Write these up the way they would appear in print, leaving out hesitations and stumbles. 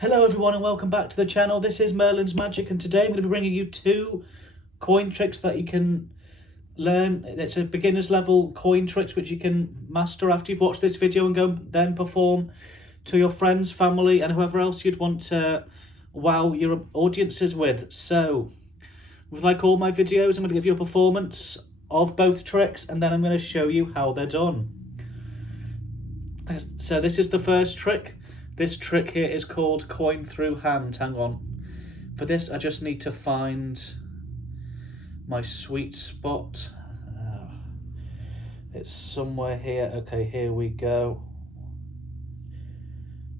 Hello everyone and welcome back to the channel. This is Merlin's Magic and today I'm going to be bringing you 2 coin tricks that you can learn. It's a beginner's level coin tricks which you can master after you've watched this video and go then perform to your friends, family and whoever else you'd want to wow your audiences with. So, with like all my videos, I'm going to give you a performance of both tricks and then I'm going to show you how they're done. So this is the first trick. This trick here is called coin through hand. Hang on. For this, I just need to find my sweet spot. It's somewhere here. Okay, here we go.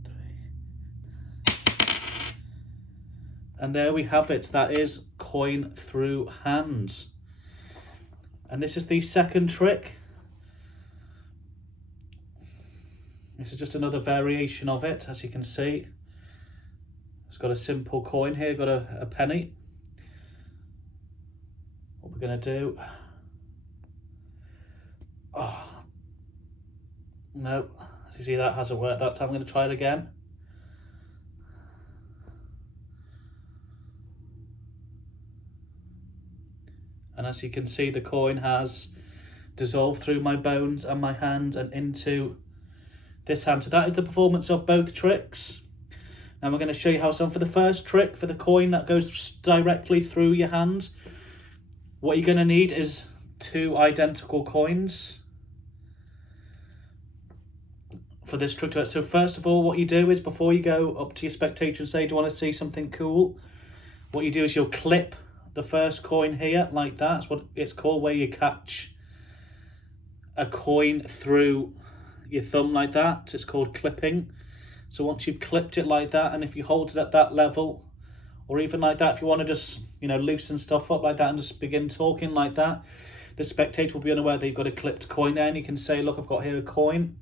3. And there we have it. That is coin through hands. And this is the second trick. This is just another variation of it, as you can see. It's got a simple coin here, got a penny. What we're going to do... Oh, no, as you see that hasn't worked that time. I'm going to try it again. And as you can see, the coin has dissolved through my bones and my hand and into this hand. So that is the performance of both tricks. Now we're going to show you how it's done for the first trick, for the coin that goes directly through your hand. What you're going to need is 2 identical coins for this trick to it. So first of all, what you do is before you go up to your spectator and say, do you want to see something cool? What you do is you'll clip the first coin here like that. That's what it's called, where you catch a coin through your thumb like that. It's called clipping. So once you've clipped it like that, and if you hold it at that level, or even like that, if you want to just, loosen stuff up like that and just begin talking like that, the spectator will be unaware that you've got a clipped coin there, and you can say, look, I've got here a coin.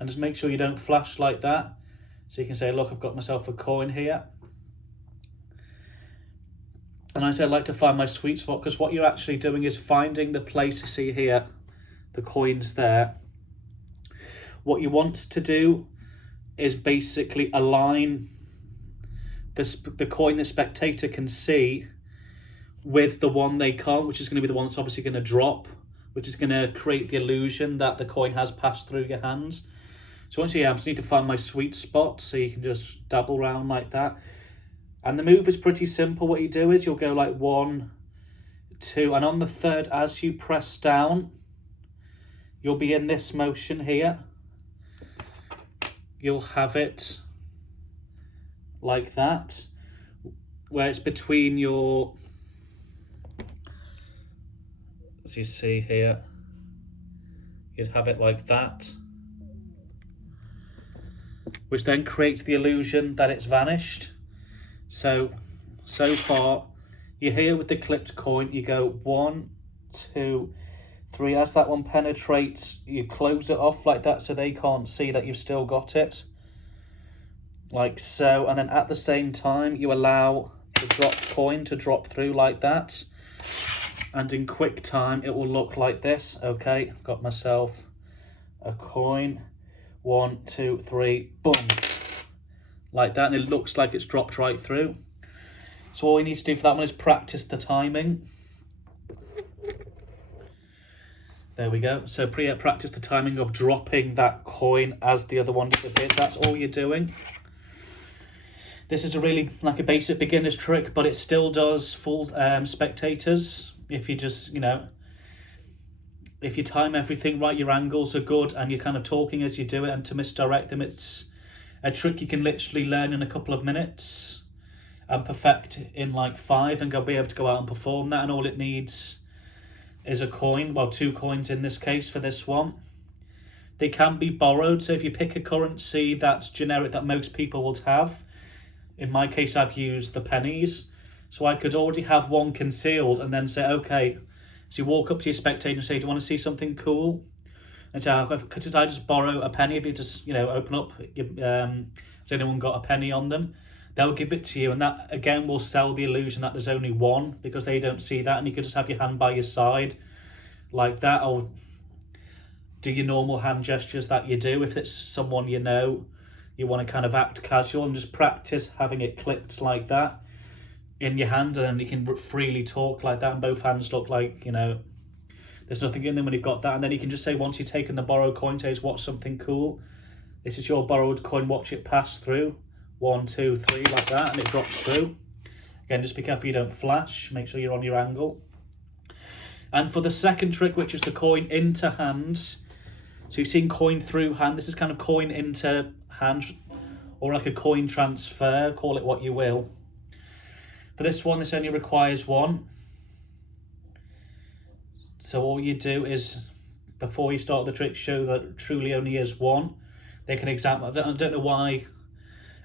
And just make sure you don't flash like that. So you can say, look, I've got myself a coin here. And I say I like to find my sweet spot, because what you're actually doing is finding the place. You see here, the coin's there. What you want to do is basically align the coin the spectator can see with the one they can't, which is going to be the one that's obviously going to drop, which is going to create the illusion that the coin has passed through your hands. So once I just need to find my sweet spot, so you can just dabble around like that. And the move is pretty simple. What you do is you'll go like 1, 2, and on the third, as you press down, you'll be in this motion here. You'll have it like that, where it's between your, as you see here, you'd have it like that, which then creates the illusion that it's vanished. So far, you're here with the clipped coin, you go 1, 2, 3, as that one penetrates, you close it off like that so they can't see that you've still got it. Like so, and then at the same time, you allow the dropped coin to drop through like that. And in quick time, it will look like this. Okay, got myself a coin. 1, 2, 3, boom. Like that, and it looks like it's dropped right through. So all you need to do for that one is practice the timing. There we go. So practice the timing of dropping that coin as the other one disappears. That's all you're doing. This is a really like a basic beginner's trick, but it still does fool spectators. If you just, if you time everything right, your angles are good, and you're kind of talking as you do it, and to misdirect them, it's a trick you can literally learn in a couple of minutes and perfect in like 5, and be able to go out and perform that. And all it needs is a coin, well, 2 coins in this case for this one. They can be borrowed, so if you pick a currency that's generic that most people would have, in my case I've used the pennies, so I could already have one concealed and then say, okay, so you walk up to your spectator and say, do you want to see something cool? And say, could I just borrow a penny? If you just, open up, has anyone got a penny on them? They'll give it to you, and that again will sell the illusion that there's only one, because they don't see that, and you could just have your hand by your side like that, or do your normal hand gestures that you do if it's someone you know you want to kind of act casual and just practice having it clipped like that in your hand, and then you can freely talk like that, and both hands look like, you know, there's nothing in them when you've got that. And then you can just say, once you've taken the borrowed coin, say, watch something cool. This is your borrowed coin, watch it pass through. 1, 2, 3, like that, and it drops through. Again, just be careful you don't flash, make sure you're on your angle. And for the second trick, which is the coin into hand, so you've seen coin through hand, this is kind of coin into hand, or like a coin transfer, call it what you will. For this one, this only requires one. So all you do is, before you start the trick, show that it truly only is one. They can examine, I don't know why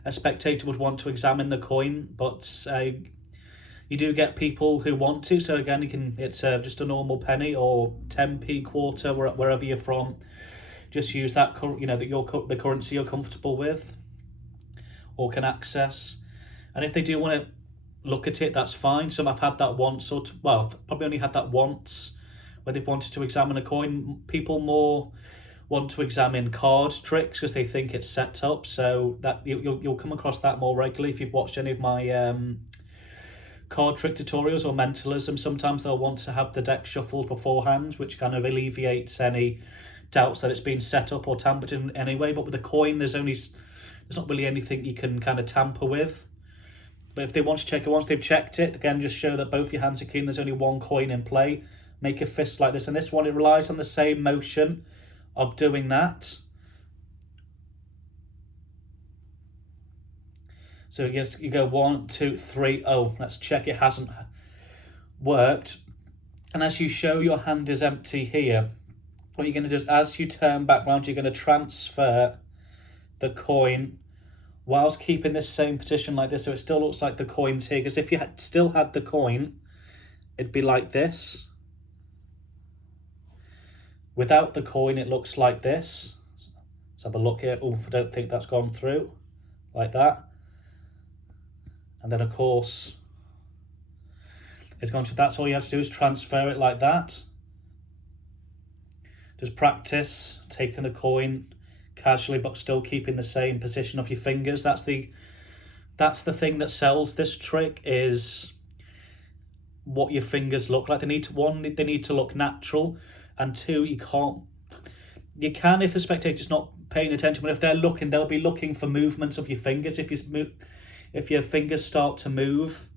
a spectator would want to examine the coin, but you do get people who want to. So again, you can, it's just a normal penny or 10p quarter, wherever you're from. Just use that, you know, the currency you're comfortable with or can access. And if they do want to look at it, that's fine. Some I've had that once, or well, I've probably only had that once, where they've wanted to examine a coin. People more want to examine card tricks because they think it's set up. So that you'll come across that more regularly if you've watched any of my card trick tutorials or mentalism. Sometimes they'll want to have the deck shuffled beforehand, which kind of alleviates any doubts that it's been set up or tampered in anyway. But with a coin, there's not really anything you can kind of tamper with. But if they want to check it, once they've checked it, again, just show that both your hands are clean. There's only one coin in play. Make a fist like this. And this one, it relies on the same motion of doing that. So yes, you go 1, 2, 3. Oh, let's check it hasn't worked. And as you show your hand is empty here, what you're going to do is, as you turn back round, you're going to transfer the coin whilst keeping this same position like this, so it still looks like the coin's here. Because if you still had the coin, it'd be like this. Without the coin, it looks like this. Let's have a look here. Oh, I don't think that's gone through. Like that. And then, of course, it's gone to that. So all you have to do is transfer it like that. Just practice taking the coin casually, but still keeping the same position of your fingers. That's the thing that sells this trick, is what your fingers look like. They need to look natural. And 2, you can if the spectator's not paying attention, but if they're looking, they'll be looking for movements of your fingers. If your fingers start to move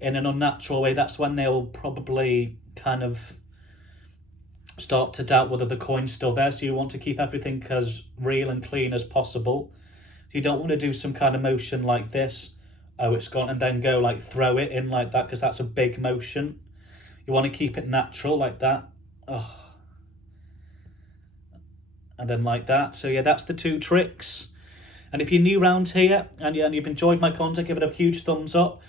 in an unnatural way, that's when they'll probably kind of start to doubt whether the coin's still there. So you want to keep everything as real and clean as possible. You don't want to do some kind of motion like this, oh, it's gone, and then go like throw it in like that, because that's a big motion. You want to keep it natural like that. Oh. And then like that. So yeah, that's the 2 tricks. And if you're new round here and you've enjoyed my content, give it a huge thumbs up.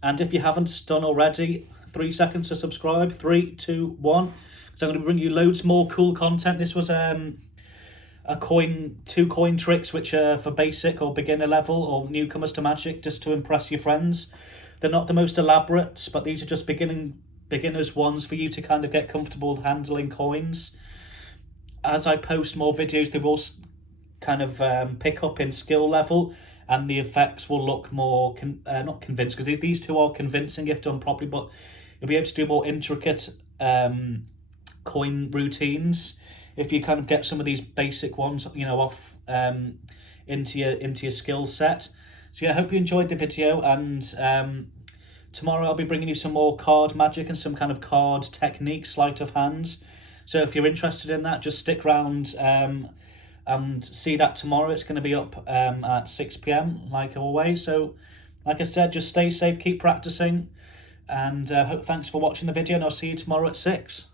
And if you haven't done already, 3 seconds to subscribe. 3, 2, 1. So I'm going to bring you loads more cool content. This was 2 coin tricks, which are for basic or beginner level or newcomers to Magic, just to impress your friends. They're not the most elaborate, but these are just beginners ones for you to kind of get comfortable handling coins. As I post more videos, they will kind of pick up in skill level, and the effects will look more, not convinced, because these 2 are convincing if done properly, but you'll be able to do more intricate coin routines if you kind of get some of these basic ones, you know, off into your skill set. So yeah, I hope you enjoyed the video, and tomorrow I'll be bringing you some more card magic and some kind of card technique, sleight of hand. So if you're interested in that, just stick around and see that tomorrow. It's going to be up at 6 p.m, like always. So like I said, just stay safe, keep practicing, and thanks for watching the video, and I'll see you tomorrow at 6.